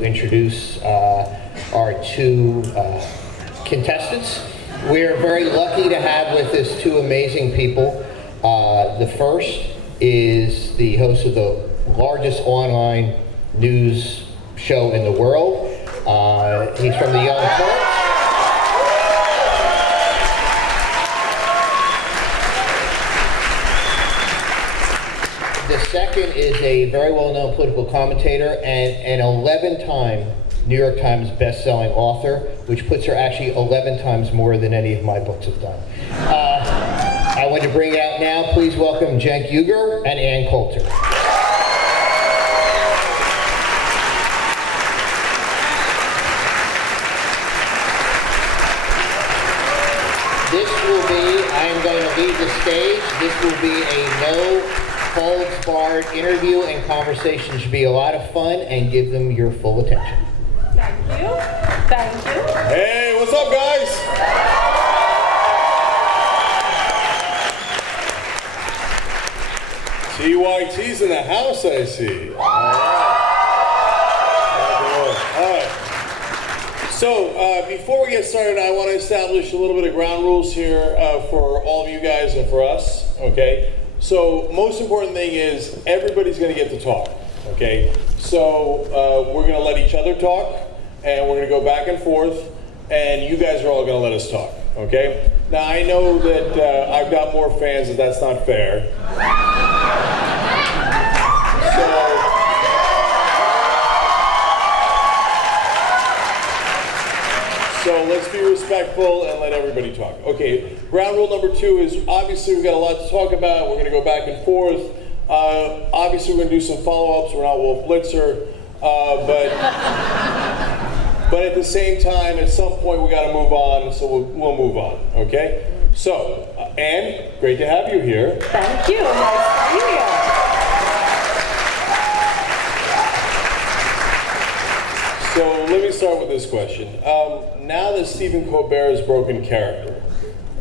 Introduce our two contestants. We're very lucky to have with us two amazing people. The first is the host of the largest online news show in the world. He's from the Young Turks. The second is a very well-known political commentator and an 11-time New York Times best-selling author, which puts her actually 11 times more than any of my books have done. I want to bring out now, please welcome Cenk Uygur and Coulter. This will be, I am going to leave the stage, this will be a no-holds-barred interview, and conversation should be a lot of fun, and give them your full attention. Thank you. Thank you. Hey, what's up, guys? TYT's in the house, I see. All right. So, before we get started, I want to establish a little bit of ground rules here for all of you guys and for us, okay? So, most important thing is everybody's going to get to talk, okay? So, we're going to let each other talk, and we're going to go back and forth, and you guys are all going to let us talk, okay? Now, I know that I've got more fans, and that's not fair. So let's be respectful and let everybody talk. Okay, ground rule number 2 is obviously we've got a lot to talk about. We're going to go back and forth. Obviously, we're going to do some follow-ups. We're not Wolf Blitzer. But at the same time, at some point, we got to move on, so we'll move on, okay? So, Anne, great to have you here. Thank you. Nice to meet you. So let me start with this question. Now that Stephen Colbert has broken character,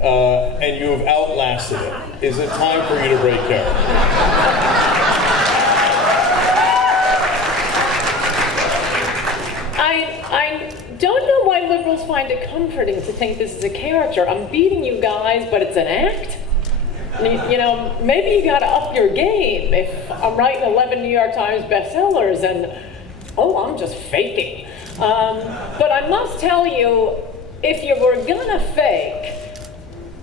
and you have outlasted it, is it time for you to break character? I don't know why liberals find it comforting to think this is a character. I'm beating you guys, but it's an act. You know, maybe you got to up your game. If I'm writing 11 New York Times bestsellers and I'm just faking. But I must tell you, if you were gonna fake,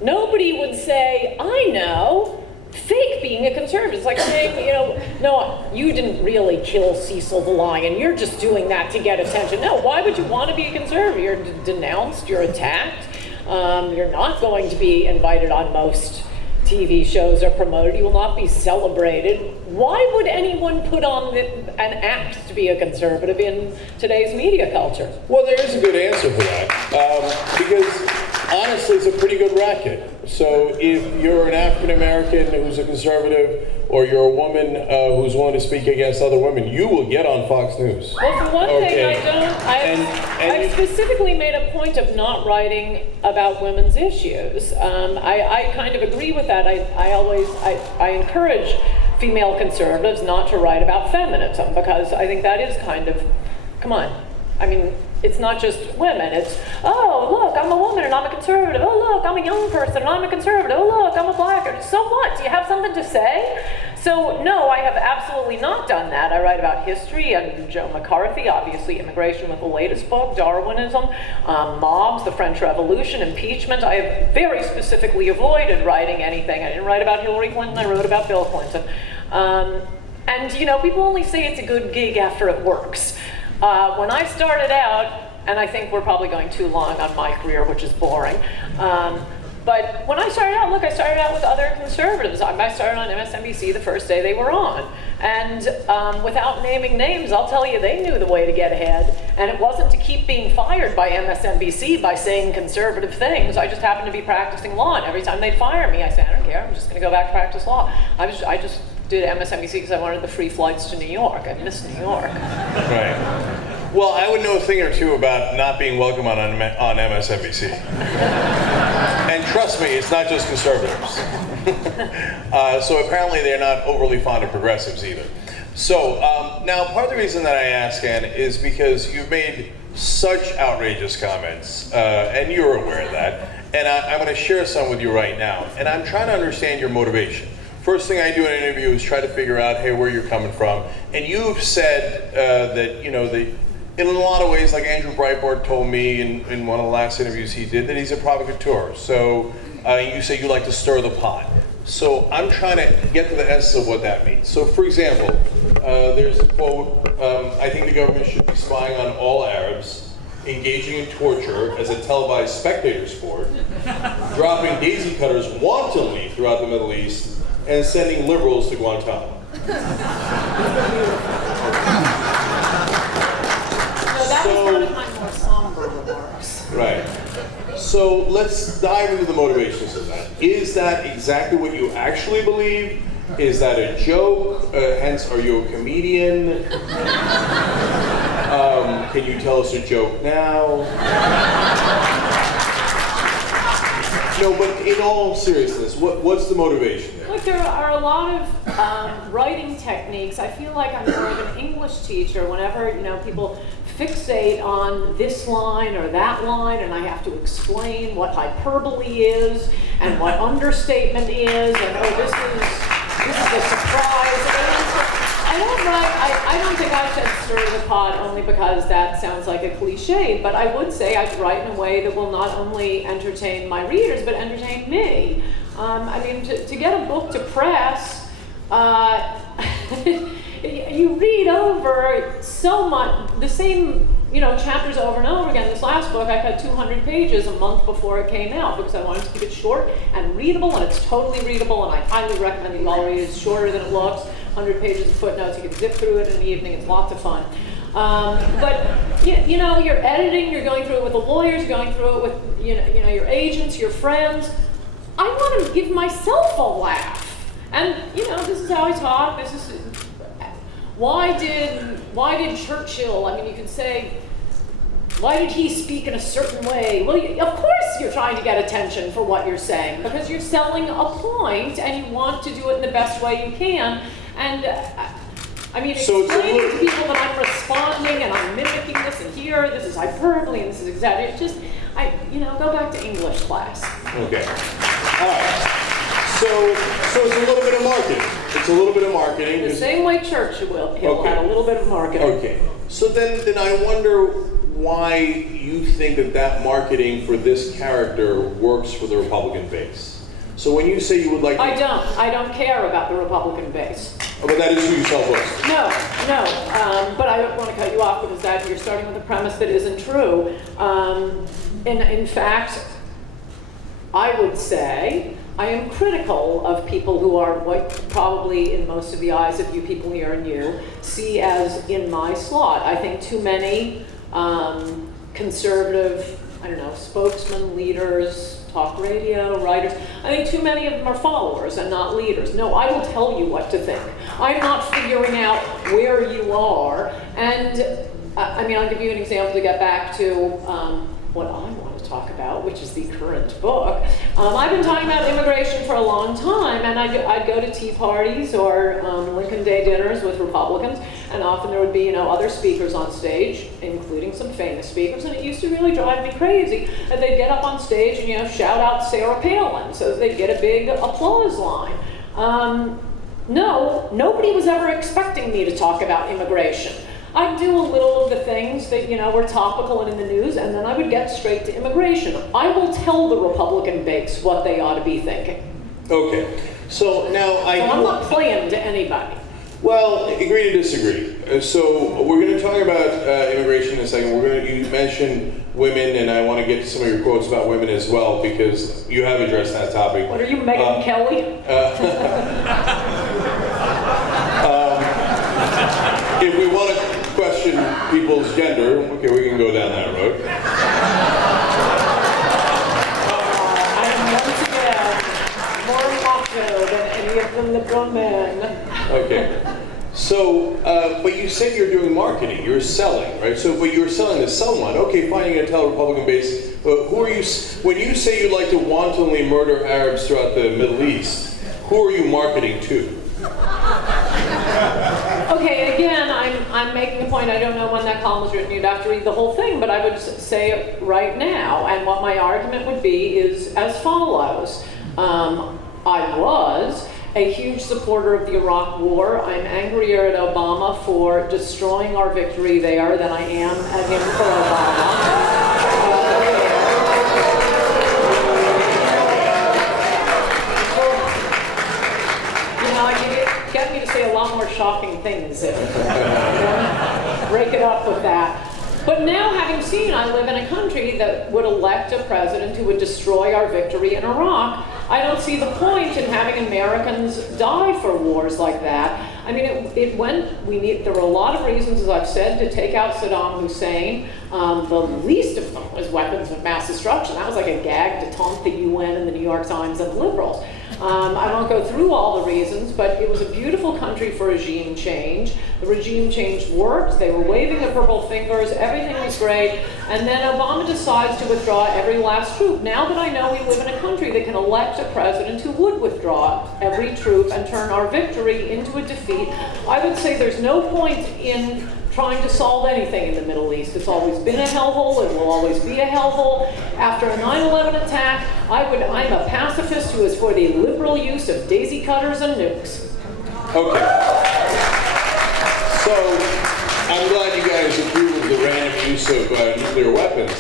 nobody would say, I know, fake being a conservative. It's like saying, no, you didn't really kill Cecil the Lion. You're just doing that to get attention. No, why would you want to be a conservative? You're denounced, you're attacked. You're not going to be invited on most TV shows are promoted. You will not be celebrated. Why would anyone put on an act to be a conservative in today's media culture? Well, there is a good answer for that. Because honestly, it's a pretty good racket. So if you're an African American who's a conservative, or you're a woman who's willing to speak against other women, you will get on Fox News. Well, for one thing, I've specifically made a point of not writing about women's issues. I kind of agree with that. I encourage female conservatives not to write about feminism, because I think that is kind of, come on. I mean, it's not just women. It's, oh, look, I'm a woman and I'm a conservative. Oh, look, I'm a young person and I'm a conservative. Oh, look, I'm a black. So what? Do you have something to say? So, no, I have absolutely not done that. I write about history and Joe McCarthy, obviously immigration with the latest book, Darwinism, mobs, the French Revolution, impeachment. I have very specifically avoided writing anything. I didn't write about Hillary Clinton. I wrote about Bill Clinton. And, people only say it's a good gig after it works. When I started out, and I think we're probably going too long on my career, which is boring, but when I started out, I started out with other conservatives. I started on MSNBC the first day they were on. And without naming names, I'll tell you, they knew the way to get ahead. And it wasn't to keep being fired by MSNBC by saying conservative things. I just happened to be practicing law, and every time they'd fire me, I said, I don't care, I'm just going to go back to practice law. I just did MSNBC because I wanted the free flights to New York. I miss New York. Right. Well, I would know a thing or two about not being welcome on MSNBC. And trust me, it's not just conservatives. So apparently they're not overly fond of progressives either. So now part of the reason that I ask, Ann, is because you've made such outrageous comments, and you're aware of that. And I'm going to share some with you right now. And I'm trying to understand your motivation. First thing I do in an interview is try to figure out, hey, where you're coming from. And you've said that, you know, in a lot of ways, like Andrew Breitbart told me in one of the last interviews he did, that he's a provocateur. So you say you like to stir the pot. So I'm trying to get to the essence of what that means. So for example, there's a quote, I think the government should be spying on all Arabs, engaging in torture as a televised spectator sport, dropping daisy cutters wantonly throughout the Middle East, and sending liberals to Guantanamo. No, that was one of my more somber remarks. Right. So let's dive into the motivations of that. Is that exactly what you actually believe? Is that a joke? Hence, are you a comedian? Can you tell us a joke now? No, but in all seriousness, what's the motivation there? Look, there are a lot of writing techniques. I feel like I'm more of an English teacher. Whenever, you know, people fixate on this line or that line, and I have to explain what hyperbole is and what understatement is, and oh, this is a surprise. I don't think I should stir the pot only because that sounds like a cliche, but I would say I write in a way that will not only entertain my readers, but entertain me. I mean, to get a book to press, you read over so much, the same, you know, chapters over and over again. This last book, I had 200 pages a month before it came out because I wanted to keep it short and readable, and it's totally readable, and I highly recommend that you all read it. It's shorter than it looks, 100 pages of footnotes. You can zip through it in the evening. It's lots of fun. But you know, you're editing, you're going through it with the lawyers, you're going through it with you know your agents, your friends. I want to give myself a laugh, and you know, this is how I talk. This is why did Churchill? I mean, you can say, why did he speak in a certain way? Well, of course you're trying to get attention for what you're saying because you're selling a point and you want to do it in the best way you can. And I mean, explaining to people that I'm responding and I'm mimicking this and here, this is hyperbole and this is exaggeration. It's just, you know, go back to English class. Okay. All right. So it's a little bit of marketing. It's a little bit of marketing. The same way Churchill had a little bit of marketing. Okay. So then I wonder why you think that marketing for this character works for the Republican base. So when you say you would like to... I don't care about the Republican base. Oh, but that is who you sell books. No. But I don't want to cut you off because that you're starting with a premise that isn't true. In fact, I would say I am critical of people who are what probably in most of the eyes of you people here and you see as in my slot. I think too many conservative, I don't know, spokesmen, leaders, talk radio, writers, I think too many of them are followers and not leaders. No, I will tell you what to think. I'm not figuring out where you are. And I mean, I'll give you an example to get back to what I want to talk about, which is the current book. I've been talking about immigration for a long time, and I'd go to tea parties or Lincoln Day dinners with Republicans, and often there would be, you know, other speakers on stage, including some famous speakers, and it used to really drive me crazy. And they'd get up on stage and, you know, shout out Sarah Palin, so they'd get a big applause line. No, nobody was ever expecting me to talk about immigration. I'd do a little of the things that, you know, were topical and in the news, and then I would get straight to immigration. I will tell the Republican base what they ought to be thinking. Okay. So now I'm not playing to anybody. Well, agree to disagree. So we're going to talk about immigration in a second. You mentioned women, and I want to get to some of your quotes about women as well, because you have addressed that topic. What are you, Megyn Kelly? If we want to question people's gender, okay, we can go down that road. I am once again more macho than any of them that grown men. Okay. So, but you said you're doing marketing, you're selling, right? So, but you're selling to someone. Okay, fine, you're going to tell a Republican base, but who are you, when you say you'd like to wantonly murder Arabs throughout the Middle East, who are you marketing to? Okay, again, I'm making a point. I don't know when that column was written. You'd have to read the whole thing, but I would say it right now. And what my argument would be is as follows. I was a huge supporter of the Iraq War. I'm angrier at Obama for destroying our victory there than I am at him for Obama. Get me to say a lot more shocking things if break it up with that. But now, having seen, I live in a country that would elect a president who would destroy our victory in Iraq. I don't see the point in having Americans die for wars like that. I mean, there were a lot of reasons, as I've said, to take out Saddam Hussein. The least of them was weapons of mass destruction. That was like a gag to taunt the UN and the New York Times and liberals. I won't go through all the reasons, but it was a beautiful country for regime change. The regime change worked. They were waving the purple fingers. Everything was great. And then Obama decides to withdraw every last troop. Now that I know we live in a country that can elect a president who would withdraw every troop and turn our victory into a defeat, I would say there's no point in trying to solve anything in the Middle East. It's always been a hellhole. It will always be a hellhole. After a 9/11 attack, I'm a pacifist who is for the liberal use of daisy cutters and nukes. Okay. So I'm glad you guys agree with the random use of nuclear weapons.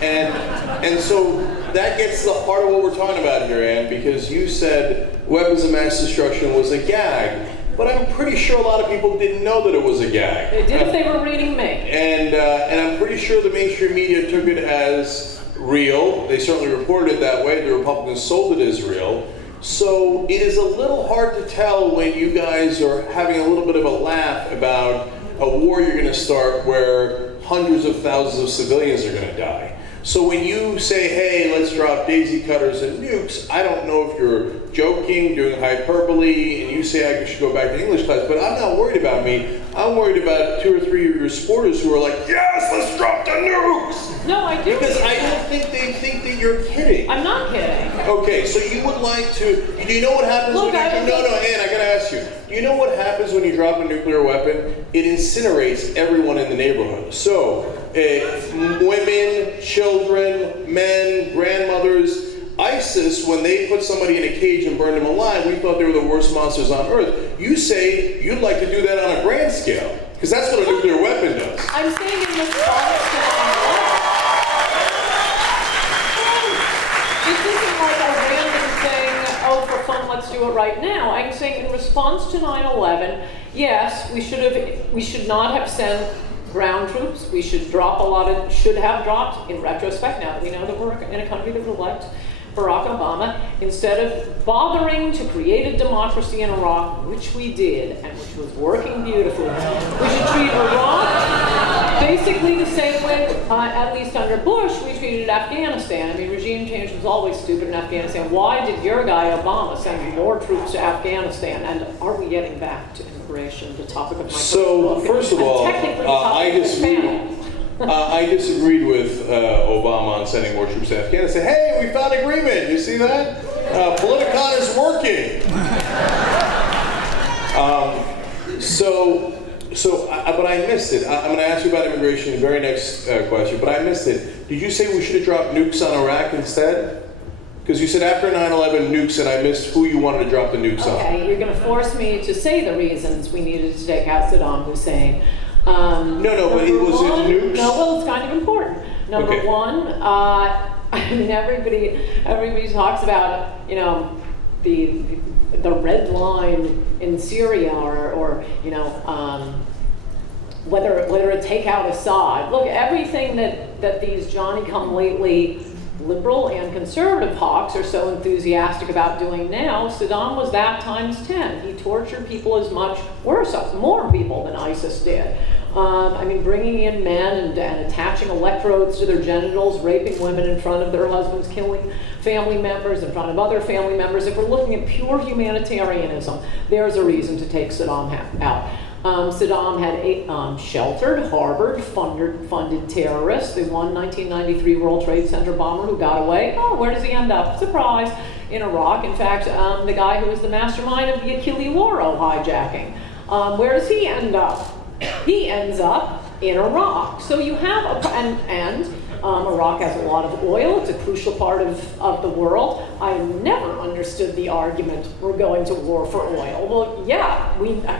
And so that gets to the heart of what we're talking about here, Ann, because you said weapons of mass destruction was a gag. But I'm pretty sure a lot of people didn't know that it was a gag. They did if they were reading me. And I'm pretty sure the mainstream media took it as real. They certainly reported it that way. The Republicans sold it as real. So it is a little hard to tell when you guys are having a little bit of a laugh about a war you're going to start where hundreds of thousands of civilians are going to die. So when you say, hey, let's drop daisy cutters and nukes, I don't know if you're joking, doing hyperbole, and you say I should go back to English class, but I'm not worried about me. I'm worried about 2 or 3 of your supporters who are like, yes, let's drop the nukes! No, I do. Because I don't think they think that you're kidding. I'm not kidding. Okay, so you would like to, do you know what happens when you, Ann, I gotta ask you. Do you know what happens when you drop a nuclear weapon? It incinerates everyone in the neighborhood. So, women, children, men, grandmothers. ISIS, when they put somebody in a cage and burned them alive, we thought they were the worst monsters on earth. You say you'd like to do that on a grand scale, because that's what a nuclear weapon does. I'm saying in response to 9/11. This isn't like a random thing, oh, for fun, let's do it right now. I'm saying in response to 9/11, yes, we should not have sent ground troops. We should have dropped, in retrospect, now that we know that we're in a country that would elect Barack Obama, instead of bothering to create a democracy in Iraq, which we did, and which was working beautifully. We should treat Iraq basically the same way, at least under Bush, we treated Afghanistan. I mean, regime change was always stupid in Afghanistan. Why did your guy, Obama, send more troops to Afghanisam? And are we getting back to immigration, the topic of my book? First of all, I disagreed with Obama on sending more troops to Afghanistan. Hey, we found agreement. You see that? Politicon is working. But I missed it. I'm going to ask you about immigration in the very next question, but I missed it. Did you say we should have dropped nukes on Iraq instead? Because you said after 9/11 nukes, and I missed who you wanted to drop the nukes on. Okay, you're going to force me to say the reasons we needed to take out Saddam Hussein. No, but it was nukes? No, well, it's kind of important. Number one, I mean, everybody talks about, you know, the red line in Syria or you know, whether to take out Assad. Look, everything that these Johnny-come-lately liberal and conservative hawks are so enthusiastic about doing now, Saddam was that times 10. He tortured people as much, worse, more people than ISIS did. I mean, bringing in men and attaching electrodes to their genitals, raping women in front of their husbands, killing family members in front of other family members. If we're looking at pure humanitarianism, there's a reason to take Saddam out. Saddam had sheltered, harbored, funded terrorists. The 1993 World Trade Center bomber who got away. Oh, where does he end up? Surprise, in Iraq. In fact, the guy who was the mastermind of the Achille Lauro hijacking. Where does he end up? He ends up in Iraq. So you have Iraq has a lot of oil. It's a crucial part of the world. I never understood the argument, we're going to war for oil. Well, yeah,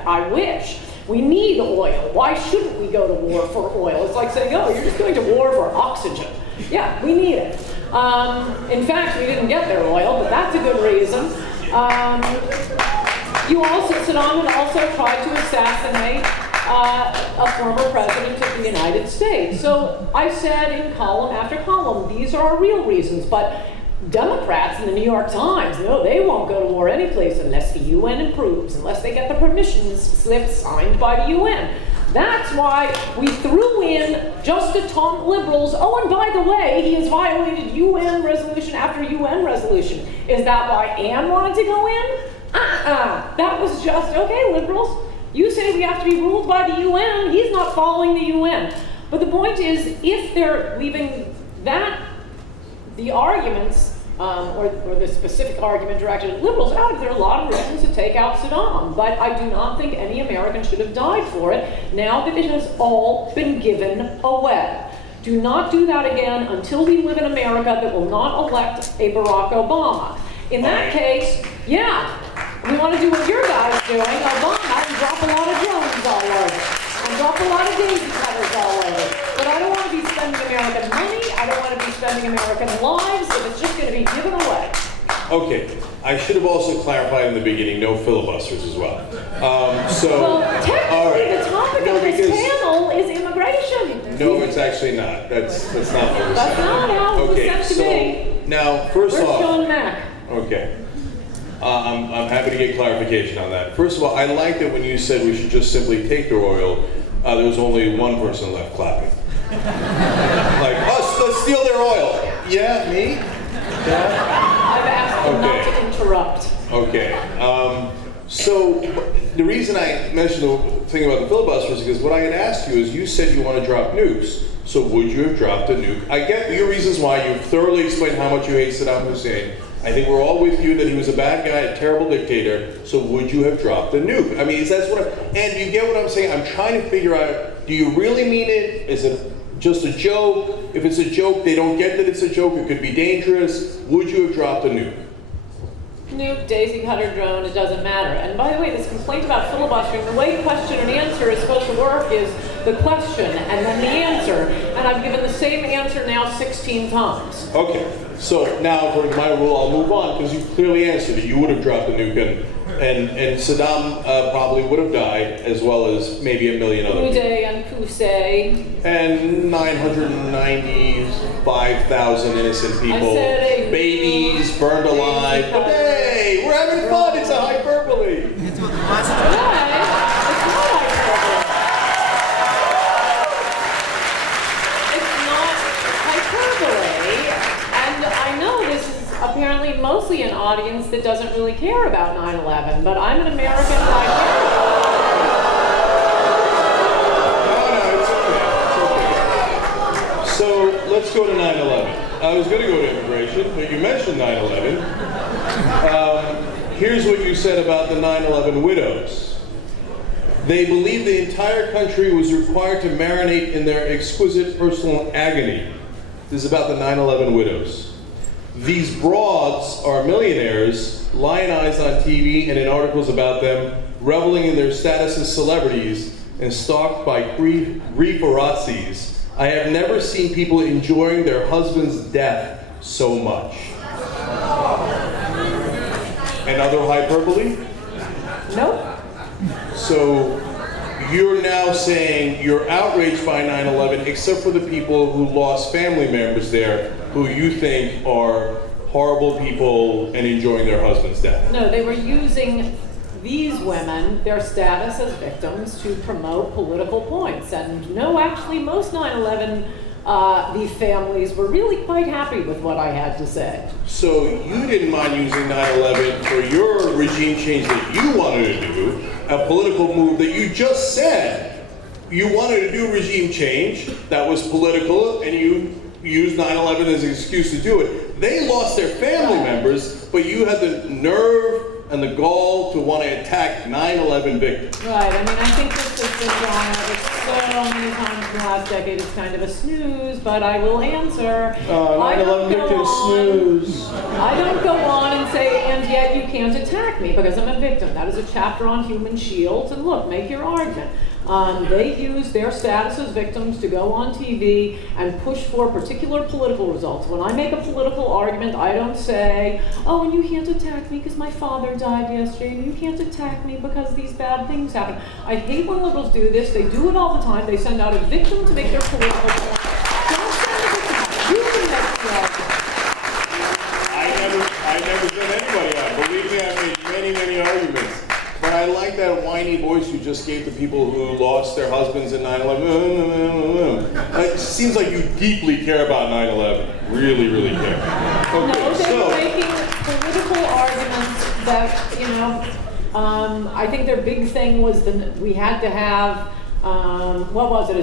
I wish. We need oil. Why shouldn't we go to war for oil? It's like saying, oh, you're just going to war for oxygen. Yeah, we need it. In fact, we didn't get their oil, but that's a good reason. Saddam had also tried to assassinate a former president of the United States. So I said in column after column, these are real reasons, but Democrats in the New York Times, no, they won't go to war anyplace unless the UN approves, unless they get the permission slip signed by the UN. That's why we threw in, just to taunt liberals, oh, and by the way, he has violated UN resolution after UN resolution. Is that why Anne wanted to go in? That was just, okay, liberals, you say we have to be ruled by the UN, he's not following the UN. But the point is, if they're leaving that, the arguments, or the specific argument directed at liberals out, there are a lot of reasons to take out Saddam. But I do not think any American should have died for it, now that it has all been given away. Do not do that again until we live in America that will not elect a Barack Obama. In that case, yeah, we want to do what your guy's doing, Obama, and drop a lot of drones all over, and drop a lot of daisy cutters all over. But I don't want to be spending American money, I don't want to be spending American lives if it's just going to be given away. Okay, I should have also clarified in the beginning, no filibusters as well. Well, technically the topic of this panel is immigration. No, it's actually not. That's not what we're saying. That's not how it was sent to me. Now, first Where's off, John Mack? okay. I'm happy to get clarification on that. First of all, I like that when you said we should just simply take their oil, there was only one person left clapping. Like, us, let's steal their oil. Yeah, me? Yeah? I've asked them not to interrupt. Okay. So the reason I mentioned the thing about the filibusters is because what I had asked you is you said you want to drop nukes. So would you have dropped a nuke? I get your reasons why. You've thoroughly explained how much you hate Saddam Hussein. I think we're all with you that he was a bad guy, a terrible dictator. So would you have dropped a nuke? I mean, that's what and you get what I'm saying? I'm trying to figure out, do you really mean it? Is it just a joke? If it's a joke, they don't get that it's a joke. It could be dangerous. Would you have dropped a nuke? Nuke, daisy cutter, drone, it doesn't matter. And by the way, this complaint about filibustering, the way question and answer is supposed to work is the question and then the answer. And I've given the same answer now 16 times. Okay, so now according to my rule, I'll move on because you clearly answered it. You would have dropped the nuke and Saddam probably would have died as well as maybe a million other people. Uday and Qusay. And 995,000 innocent people, babies burned alive. But hey, we're having fun. It's a hyperbole. It's not hyperbole. It's not hyperbole. And I know this is apparently mostly an audience that doesn't really care about 9/11, but I'm an American and I care. So let's go to 9/11. I was going to go to immigration, but you mentioned 9/11. Here's what you said about the 9/11 widows. They believe the entire country was required to marinate in their exquisite personal agony. This is about the 9/11 widows. These broads are millionaires, lionized on TV and in articles about them, reveling in their status as celebrities and stalked by grieferazzis. I have never seen people enjoying their husband's death so much. Another hyperbole? Nope. So you're now saying you're outraged by 9/11 except for the people who lost family members there who you think are horrible people and enjoying their husband's death. No, they were using these women, their status as victims, to promote political points. And no, actually, most 9/11 the families were really quite happy with what I had to say. So you didn't mind using 9/11 for your regime change that you wanted to do, a political move that you just said you wanted to do regime change that was political, and you used 9/11 as an excuse to do it. They lost their family members, but you had the nerve and the gall to want to attack 9/11 victims. Right, I mean, I think this has been drawn out so many times in the last decade, it's kind of a snooze, but I will answer. 9/11 victims snooze. I don't go on and say, and yet you can't attack me because I'm a victim. That is a chapter on human shields, and look, make your argument. They use their status as victims to go on TV and push for particular political results. When I make a political argument, I don't say, oh, and you can't attack me because my father died yesterday, and you can't attack me because these bad things happen. I hate when liberals do this. They do it all the time. They send out a victim to make their political point. Don't send a victim. You can make the argument. I never sent anybody out. Believe me, I made many arguments. But I like that whiny voice you just gave to people who lost their husbands in 9/11. It seems like you deeply care about 9/11. Really, really care. Okay, No, they were making political arguments that, I think their big thing was we had to have, what was it, a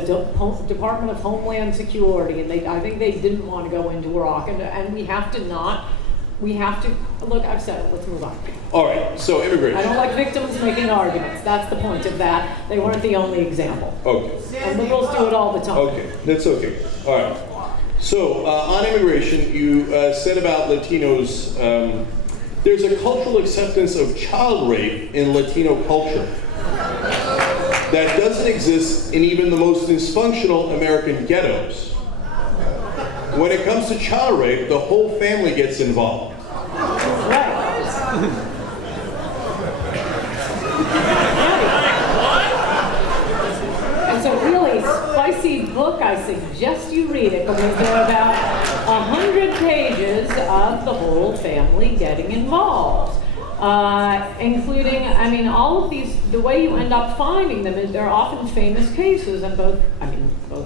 Department of Homeland Security, and I think they didn't want to go into Iraq, and we have to, look, I've said it, let's move on. All right, so immigration. I don't like victims making arguments. That's the point of that. They weren't the only example. Okay. And liberals do it all the time. Okay, that's okay. All right. So on immigration, you said about Latinos, there's a cultural acceptance of child rape in Latino culture that doesn't exist in even the most dysfunctional American ghettos. When it comes to child rape, the whole family gets involved. Right. It's a really spicy book. I suggest you read it because there are about 100 pages of the whole family getting involved. Including, all of these, the way you end up finding them is they're often famous cases, and both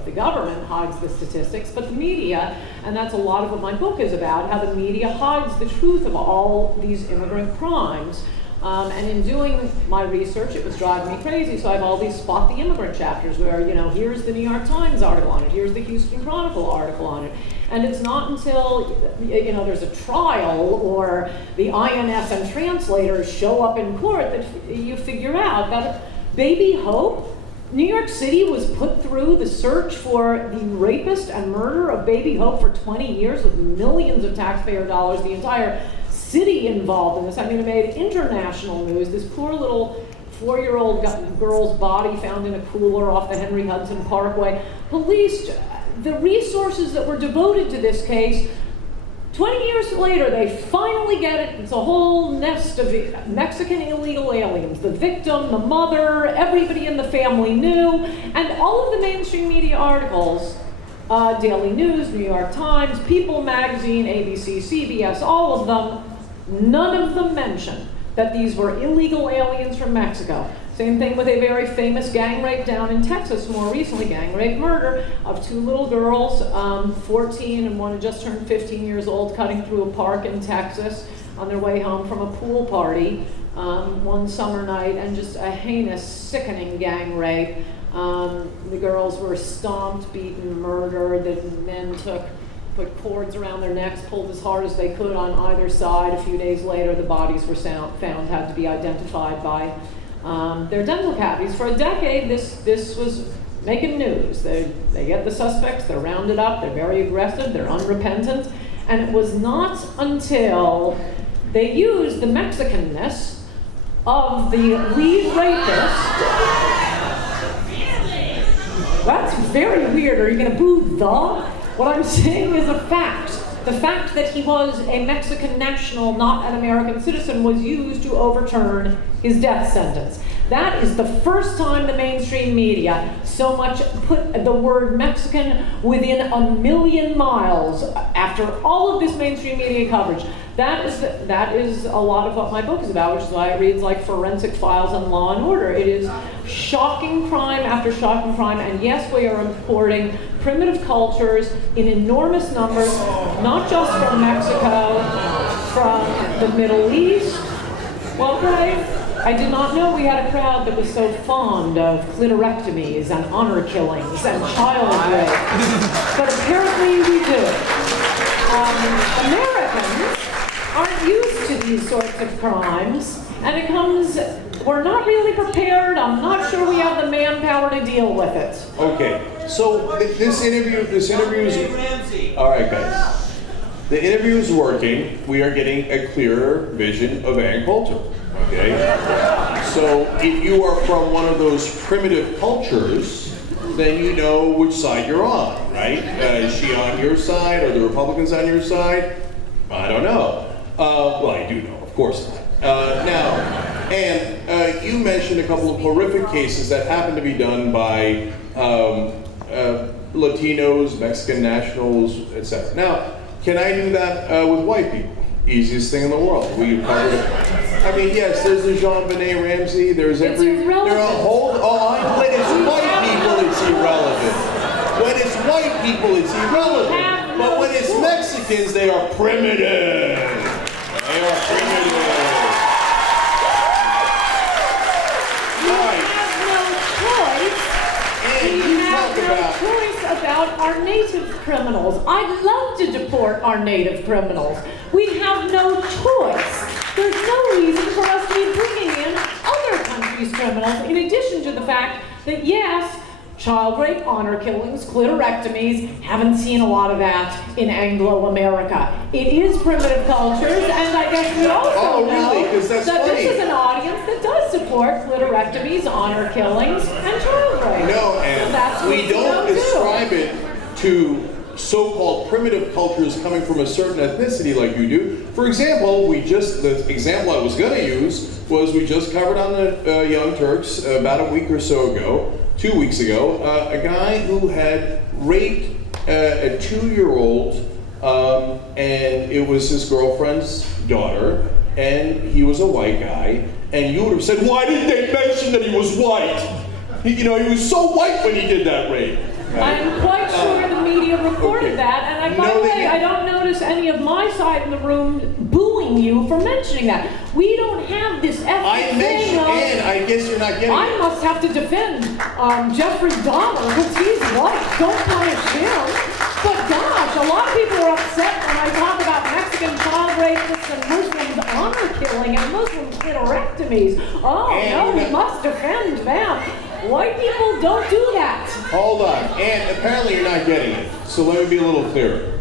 the government hides the statistics, but the media, and that's a lot of what my book is about, how the media hides the truth of all these immigrant crimes. And in doing my research, it was driving me crazy, so I have all these Spot the Immigrant chapters where, here's the New York Times article on it, here's the Houston Chronicle article on it. And it's not until, there's a trial or the INS and translators show up in court that you figure out that Baby Hope, New York City was put through the search for the rapist and murderer of Baby Hope for 20 years with millions of taxpayer dollars, the entire city involved in this. It made international news. This poor little 4-year-old girl's body found in a cooler off the Henry Hudson Parkway. Police, the resources that were devoted to this case, 20 years later, they finally get it. It's a whole nest of Mexican illegal aliens. The victim, the mother, everybody in the family knew. And all of the mainstream media articles, Daily News, New York Times, People Magazine, ABC, CBS, all of them, none of them mention that these were illegal aliens from Mexico. Same thing with a very famous gang rape down in Texas, more recently, gang rape murder of 2 little girls, 14 and one had just turned 15 years old, cutting through a park in Texas on their way home from a pool party one summer night, and just a heinous, sickening gang rape. The girls were stomped, beaten, murdered. The men put cords around their necks, pulled as hard as they could on either side. A few days later, the bodies were found, had to be identified by their dental cavities. For a decade, this was making news. They get the suspects, they're rounded up, they're very aggressive, they're unrepentant. And it was not until they used the Mexicanness of the lead rapist. That's very weird. Are you going to boo the? What I'm saying is a fact. The fact that he was a Mexican national, not an American citizen, was used to overturn his death sentence. That is the first time the mainstream media so much put the word Mexican within a million miles after all of this mainstream media coverage. That is a lot of what my book is about, which is why it reads like Forensic Files and Law and Order. It is shocking crime after shocking crime, and yes, we are importing primitive cultures in enormous numbers, not just from Mexico, from the Middle East. Well, I did not know we had a crowd that was so fond of clitorectomies and honor killings and child rape, but apparently we do. Americans aren't used to these sorts of crimes. and it comes, we're not really prepared. I'm not sure we have the manpower to deal with it. Okay, so this interview is, all right guys. The interview is working. We are getting a clearer vision of Ann Coulter, okay? So if you are from one of those primitive cultures, then you know which side you're on, right? Is she on your side? Are the Republicans on your side? I don't know. Well, I do know, of course not. Now, Ann, you mentioned a couple of horrific cases that happen to be done by Latinos, Mexican nationals, etc. Now, can I do that with white people? Easiest thing in the world. We covered it. I mean, yes, there's the Jean Benet Ramsey. There's It's irrelevant. There are a whole. When it's white people, it's irrelevant. When it's white people, it's irrelevant. But when it's Mexicans, they are primitive. They are primitive. You have no choice. And We you have talk no about. choice about our native criminals. I'd love to deport our native criminals. We have no choice. There's no reason for us to be bringing in other countries' criminals, in addition to the fact that, yes, child rape, honor killings, clitorectomies, haven't seen a lot of that in Anglo-America. It is primitive cultures, and I guess we also really? know 'Cause that's that funny. this is an audience that does support clitorectomies, honor killings, and child rape. No, So and that's what we don't do. ascribe it to so-called primitive cultures coming from a certain ethnicity like you do. For example, the example I was going to use was we just covered on the Young Turks about a week or so ago, 2 weeks ago, a guy who had raped a 2-year-old, and it was his girlfriend's daughter, and he was a white guy, and you would have said, why didn't they mention that he was white? He was so white when he did that rape. I'm quite sure the media reported okay. that, and by No, the they way, didn't. I don't notice any of my side in the room booing you for mentioning that. We don't have this I ethnic mentioned, thing of, and I guess you're not getting I it. must have to defend Jeffrey Dahmer because he's white. Don't punish him. But gosh, a lot of people are upset when I talk about Mexican child rapists and Muslims honor killing and Muslim clitorectomies. Oh no, we must defend them. White people don't do that. Hold on, and apparently you're not getting it. So let me be a little clearer.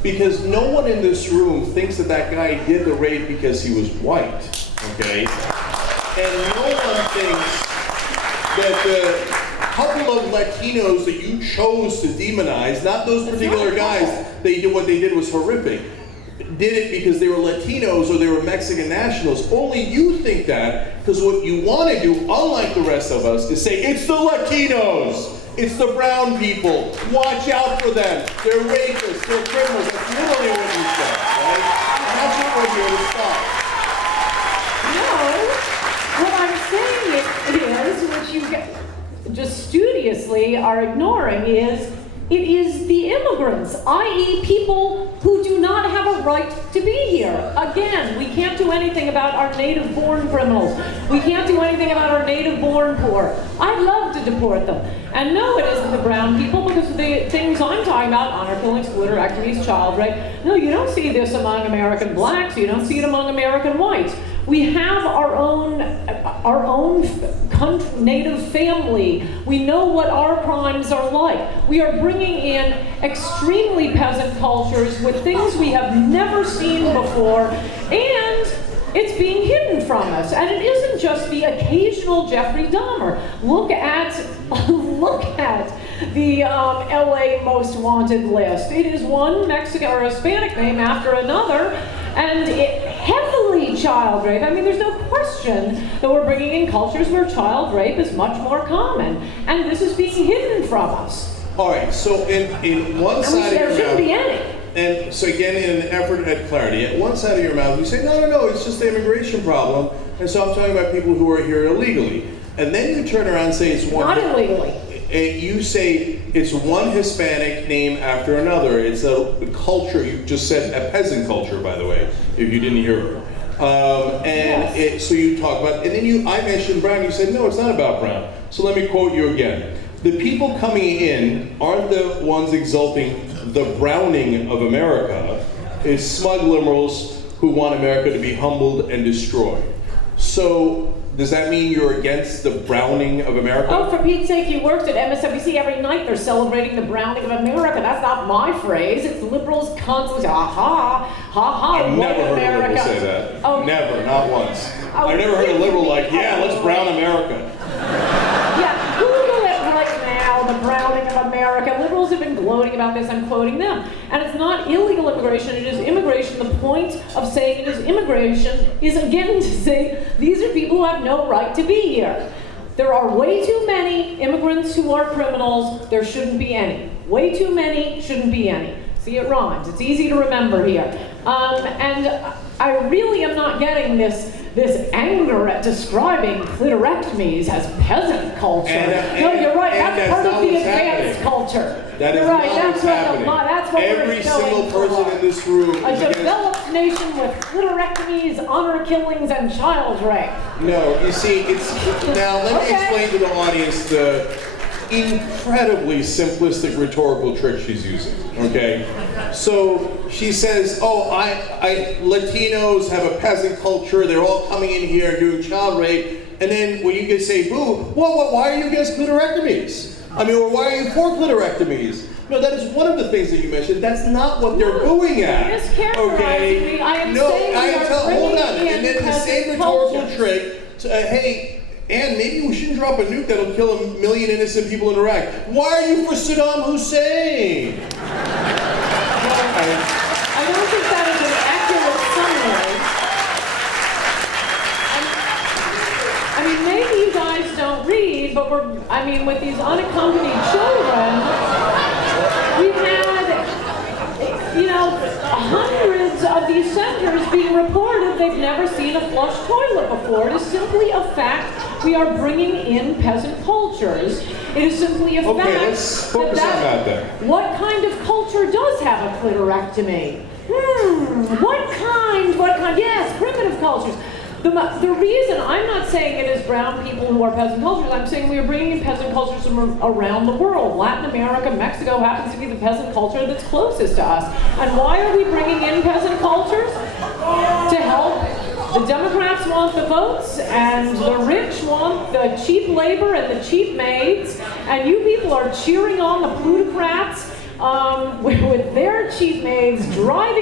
Because no one in this room thinks that that guy did the rape because he was white, okay? And no one thinks that the couple of Latinos that you chose to demonize, not those particular guys, what they did was horrific, did it because they were Latinos or they were Mexican nationals. Only you think that because what you want to do, unlike the rest of us, is say, it's the Latinos. It's the brown people. Watch out for them. They're rapists. They're criminals. That's literally what you said, right? And that's what we're here to stop. No, what I'm saying is, which you just studiously are ignoring, is it is the immigrants, i.e. people who do not have a right to be here. Again, we can't do anything about our native-born criminals. We can't do anything about our native-born poor. I'd love to deport them. And no, it isn't the brown people, because of the things I'm talking about, honor killings, clitorectomies, child rape. No, you don't see this among American blacks. You don't see it among American whites. We have our own native family. We know what our crimes are like. We are bringing in extremely peasant cultures with things we have never seen before, and it's being hidden from us. And it isn't just the occasional Jeffrey Dahmer. Look at the LA Most Wanted list. It is one Mexican or Hispanic name after another, and it heavily child rape. I mean, there's no question that we're bringing in cultures where child rape is much more common, and this is being hidden from us. All right, so in one side of your There shouldn't mouth, be any. and so again, in an effort at clarity, at one side of your mouth, you say, no, it's just the immigration problem, and so I'm talking about people who are here illegally. And then you turn around and say it's one... Not illegally. You say it's one Hispanic name after another. It's a culture, you just said a peasant culture, by the way, if you didn't hear her. Yes. So you talk about, and then I mentioned Brown, you said, no, it's not about Brown. So let me quote you again. The people coming in aren't the ones exalting the browning of America. It's smug liberals who want America to be humbled and destroyed. So, does that mean you're against the browning of America? Oh, for Pete's sake, you worked at MSNBC every night. They're celebrating the browning of America. That's not my phrase. It's liberals constantly, ha ha, I've white never heard a America. liberal say that. Oh, Never, not once. Oh, I've never heard a liberal like, yeah, oh. let's brown America. Yeah, Google it right now, the browning of America. Liberals have been gloating about this. I'm quoting them. And it's not illegal immigration, it is immigration. The point of saying it is immigration is, again, to say these are people who have no right to be here. There are way too many immigrants who are criminals. There shouldn't be any. Way too many, shouldn't be any. See, it rhymes. It's easy to remember here. And I really am not getting this anger at describing clitorectomies as peasant culture. No, you're right. That's part of the advanced culture. That is you're right. not what's happening. That's what Every we're single person in this room a is against. developed nation with clitorectomies, honor killings, and child rape. No, you see, it's now. Let me Okay. explain to the audience the incredibly simplistic rhetorical trick she's using. Okay, so she says, "Oh, Latinos have a peasant culture. They're all coming in here and doing child rape." And then when you guys say, "Boo," well, why are you against clitorectomies? I mean, or why are you for clitorectomies? No, that is one of the things that you mentioned. That's not what they're going at. Mischaracterizing me. I am saying we are hold on. bringing And then in the same peasant rhetorical cultures. trick. Hey, and maybe we shouldn't drop a nuke that'll kill 1 million innocent people in Iraq. Why are you for Saddam Hussein? I don't think that is an accurate summary. I mean, maybe you guys don't read, but with these unaccompanied children, we've had, hundreds of these centers being reported they've never seen a flush toilet before. It is simply a fact we are bringing in peasant cultures. It is simply a fact let's focus on that then. What kind of culture does have a clitorectomy? What kind? Yes, primitive cultures. The reason I'm not saying it is brown people who are peasant cultures, I'm saying we are bringing in peasant cultures from around the world. Latin America, Mexico happens to be the peasant culture that's closest to us. And why are we bringing in peasant cultures? To help. The Democrats want the votes, and the rich want the cheap labor and the cheap maids, and you people are cheering on the plutocrats with their cheap maids driving